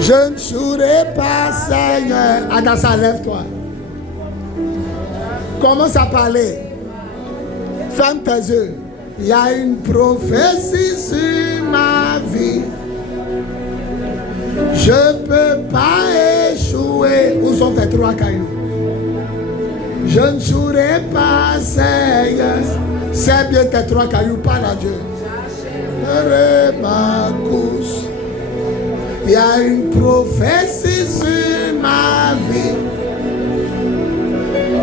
Je ne jouerai pas, Seigneur. Adassa, lève-toi. Commence à parler. Ferme tes yeux. Il y a une prophétie sur ma vie. Je ne peux pas échouer. Où sont tes 3 cailloux? Je ne jouerai pas, Seigneur. C'est bien tes 3 cailloux, parle à Dieu. Ma course. Il y a une prophétie sur ma vie.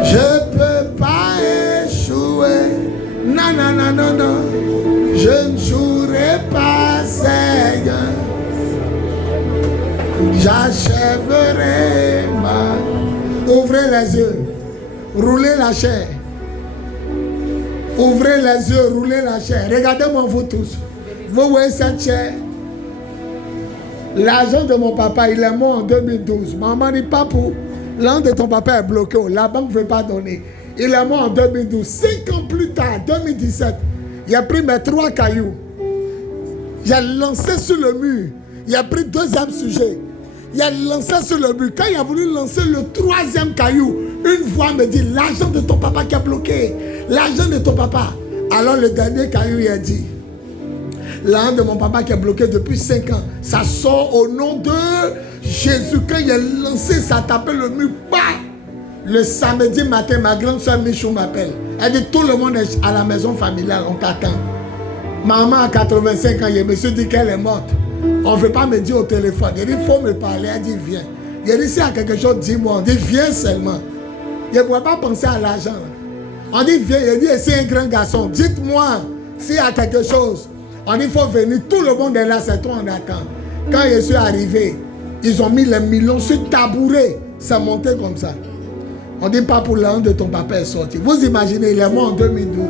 Je ne peux pas échouer. Non, non, non, non, non. Je ne jouerai pas, Seigneur. J'achèverai ma... Ouvrez les yeux. Roulez la chair. Ouvrez les yeux, roulez la chair. Regardez-moi vous tous. Vous voyez cette chair? L'argent de mon papa, il est mort en 2012. Maman dit, papou, l'argent de ton papa est bloqué. La banque ne veut pas donner. Il est mort en 2012. 5 ans plus tard, 2017, il a pris mes 3 cailloux. J'ai lancé sur le mur. Il a pris 2e sujet. Il a lancé sur le mur. Quand il a voulu lancer le 3e caillou, une voix me dit, l'argent de ton papa qui est bloqué. L'argent de ton papa. Alors le dernier caillou, il a dit, l'argent de mon papa qui est bloqué depuis 5 ans, ça sort au nom de Jésus. Quand il a lancé, ça a tapé le mur. Bah! Le samedi matin, ma grande soeur Michou m'appelle. Elle dit, tout le monde est à la maison familiale, on t'attend. Maman a 85 ans, je me suis dit qu'elle est morte. On ne veut pas me dire au téléphone. Il dit, il faut me parler. Elle dit, viens. Il dit, s'il y a quelque chose, dis-moi. On dit, viens seulement. Je ne pourrais pas penser à l'argent. On dit, viens. Il dit, c'est un grand garçon. Dites-moi s'il y a quelque chose. On dit, il faut venir. Tout le monde est là, c'est toi, on attend. Quand je suis arrivé, ils ont mis les millions sur tabouret. Ça montait comme ça. On dit, pas pour l'an de ton papa est sorti. Vous imaginez, il est mort en 2012.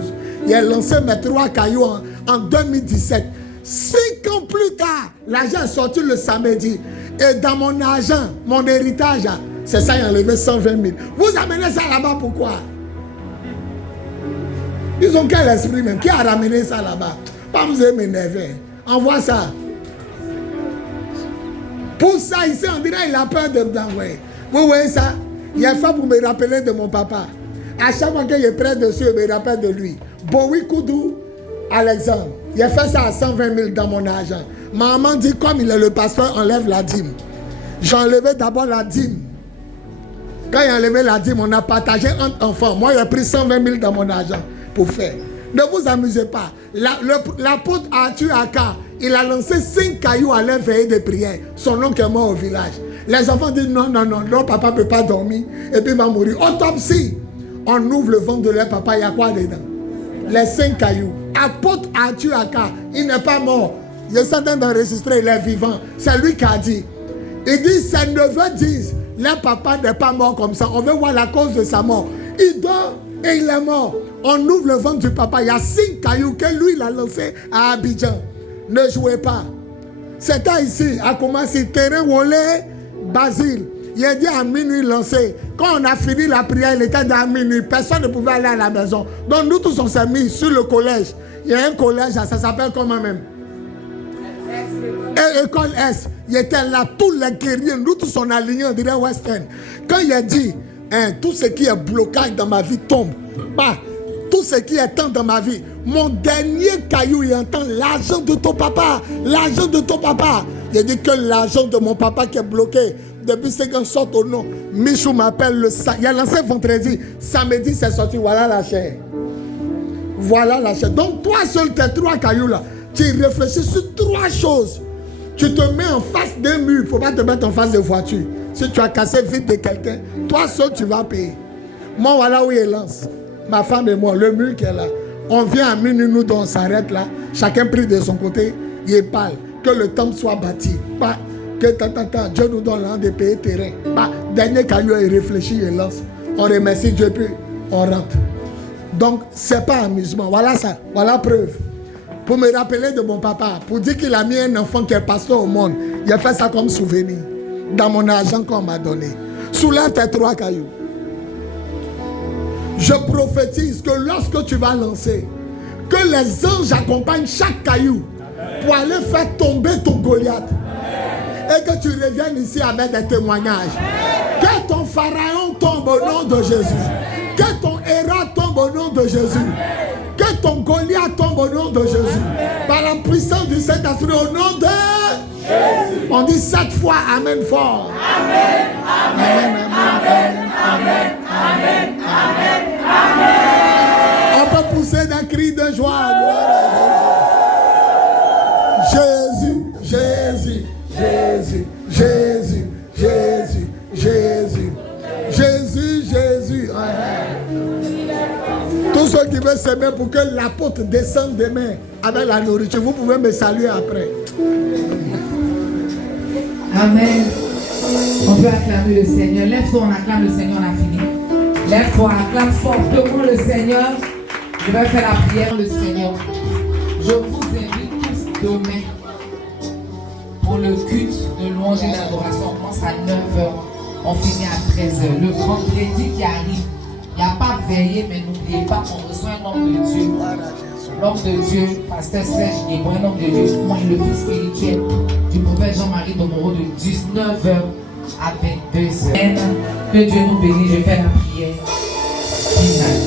Il a lancé mes 3 cailloux en 2017. 5 ans plus tard, l'argent est sorti le samedi. Et dans mon argent, mon héritage, c'est ça, il a enlevé 120 000. Vous amenez ça là-bas, pourquoi? Ils ont quel esprit même? Qui a ramené ça là-bas? Pas vous m'énerver. Envoie ça. Pour ça, ici, on dirait qu'il a peur de m'envoyer. Vous voyez ça? Il a fait pour me rappeler de mon papa. À chaque fois que je prends dessus, je me rappelle de lui. Bowie Koudou, Alexandre. Il a fait ça à 120 000 dans mon argent. Maman dit, comme il est le pasteur, enlève la dîme. J'ai enlevé d'abord la dîme. Quand il a enlevé la dîme, on a partagé entre enfants. Moi, j'ai pris 120 000 dans mon argent pour faire. Ne vous amusez pas. L'apôtre Arthur Aka, il a lancé 5 cailloux à leur veillée de prière. Son oncle est mort au village. Les enfants disent non, non, non, leur papa ne peut pas dormir et puis il va mourir. Autopsie. On ouvre le ventre de leur papa, il y a quoi dedans? Les 5 cailloux. Apôtre Arthur Aka, il n'est pas mort. Il est en train d'enregistrer, il est vivant. C'est lui qui a dit. Il dit, ses neveux disent, leur papa n'est pas mort comme ça. On veut voir la cause de sa mort. Il dort et il est mort. On ouvre le ventre du papa. Il y a 5 cailloux que lui, il a lancé à Abidjan. Ne jouez pas. C'était ici, à commencer, terrain volé, Basile. Il a dit à minuit lancé. Quand on a fini la prière, il était à minuit. Personne ne pouvait aller à la maison. Donc nous tous, on s'est mis sur le collège. Il y a un collège, ça s'appelle comment même? École S. Il était là, tous les guerriers. Nous tous, on alignés, on dirait Western. Quand il a dit, tout ce qui est blocage dans ma vie tombe. Bah, tout ce qui est temps dans ma vie. Mon dernier caillou, il entend l'argent de ton papa. L'argent de ton papa. Il dit que l'argent de mon papa qui est bloqué. Depuis ce qu'on sort au nom. Michou m'appelle il a lancé vendredi. Samedi, c'est sorti. Voilà la chair. Voilà la chair. Donc, toi seul, tes 3 cailloux là, tu réfléchis sur 3 choses. Tu te mets en face d'un mur. Il ne faut pas te mettre en face de voiture. Si tu as cassé vite de quelqu'un, toi seul, tu vas payer. Moi, voilà où il lance. Ma femme et moi, le mur qui est là. On vient à minuit, nous, on s'arrête là. Chacun prie de son côté. Il parle. Que le temple soit bâti. Pas que Dieu nous donne l'an de payer terrain. Pas dernier caillou, il réfléchit, il lance. On remercie Dieu, puis on rentre. Donc, ce n'est pas amusement. Voilà ça. Voilà preuve. Pour me rappeler de mon papa, pour dire qu'il a mis un enfant qui est pasteur au monde, il a fait ça comme souvenir. Dans mon argent qu'on m'a donné. Soulève tes 3 cailloux. Je prophétise que lorsque tu vas lancer, que les anges accompagnent chaque caillou pour aller faire tomber ton Goliath. Et que tu reviennes ici avec des témoignages. Que ton pharaon tombe au nom de Jésus. Que ton Héra tombe au nom de Jésus. Que ton Goliath tombe au nom de Jésus. Par la puissance du Saint-Esprit, au nom de Jésus. On dit 7 fois Amen fort. Amen, amen, amen, amen, amen, amen, amen. On peut pousser d'un cri de joie. Jésus, Jésus, Jésus, Jésus, Jésus, Jésus, Jésus, Jésus. Tous ceux qui veulent s'aimer pour que l'apôtre descende demain avec la nourriture, vous pouvez me saluer après. Amen. On peut acclamer le Seigneur. Lève-toi, on acclame le Seigneur, on a fini. Lève-toi, acclame fortement le Seigneur. Je vais faire la prière, le Seigneur. Je vous invite tous demain pour le culte de louange et d'adoration. On commence à 9h, on finit à 13h. Le vendredi qui arrive, il n'y a pas veillé, mais n'oubliez pas qu'on reçoit un homme de Dieu. L'homme de Dieu, pasteur Serge Guéboin, un homme de Dieu, moi le fils spirituel du prophète Jean-Marie Domoro de 19h à 22h. Que Dieu nous bénisse, je fais la prière finale.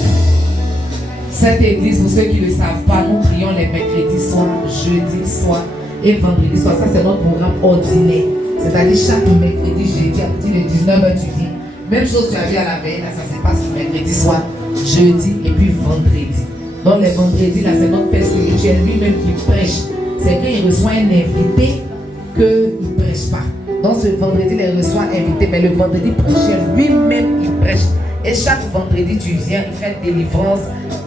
Cette église, pour ceux qui ne le savent pas, nous prions les mercredis soirs, jeudi soir et vendredi soir. Ça, c'est notre programme ordinaire. C'est-à-dire chaque mercredi, jeudi, à partir de 19h, tu viens. Même chose que tu as vu à la veille, là, ça se passe mercredi soir, jeudi et puis vendredi. Donc les vendredis, là, c'est notre père spirituel lui-même qui prêche. C'est quand il reçoit un invité qu'il ne prêche pas. Donc ce vendredi, il reçoit un invité, mais le vendredi prochain, lui-même, il prêche. Et chaque vendredi, tu viens, il fait délivrance,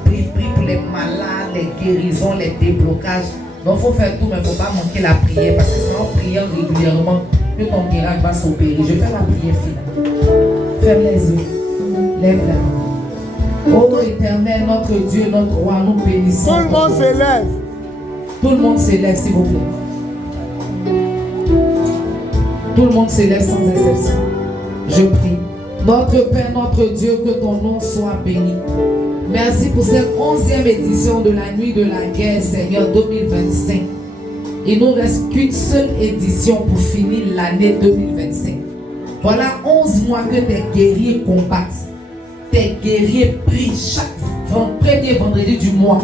prie pour les malades, les guérisons, les déblocages. Donc il faut faire tout, mais il ne faut pas manquer la prière, parce que c'est en priant régulièrement que ton miracle va s'opérer. Je fais la prière finale. Ferme les yeux, lève la main. Ô Éternel, notre Dieu, notre roi, nous bénissons. Tout le monde s'élève. Tout le monde s'élève, s'il vous plaît. Tout le monde s'élève sans exception. Je prie. Notre Père, notre Dieu, que ton nom soit béni. Merci pour cette 11e édition de la nuit de la guerre, Seigneur, 2025. Il nous reste qu'une seule édition pour finir l'année 2025. Voilà 11 mois que tes guerriers combattent. Tes guerriers prient chaque premier vendredi du mois.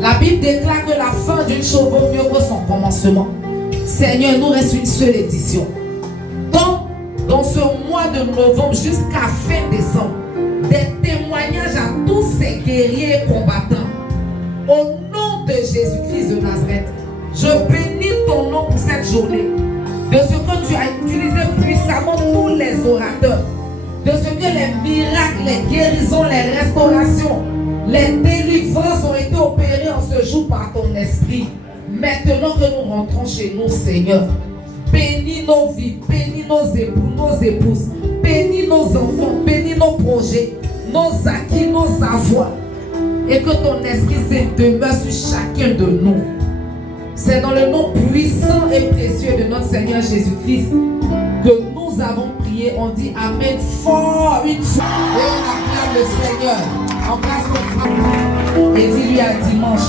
La Bible déclare que la fin d'une chose vaut mieux que son commencement. Seigneur, il nous reste une seule édition. Donc, dans ce mois de novembre jusqu'à fin décembre, des témoignages à tous ces guerriers combattants. Au nom de Jésus-Christ de Nazareth, je bénis ton nom pour cette journée. De ce que tu as utilisé puissamment pour les orateurs. De ce que les miracles, les guérisons, les restaurations, les délivrances ont été opérées en ce jour par ton esprit. Maintenant que nous rentrons chez nous, Seigneur, bénis nos vies, bénis nos époux, nos épouses, bénis nos enfants, bénis nos projets, nos acquis, nos avoirs. Et que ton esprit se demeure sur chacun de nous. C'est dans le nom puissant et précieux de notre Seigneur Jésus-Christ que nous avons prié. On dit Amen fort une fois. Et on acclame le Seigneur. En place de et dis-lui à dimanche.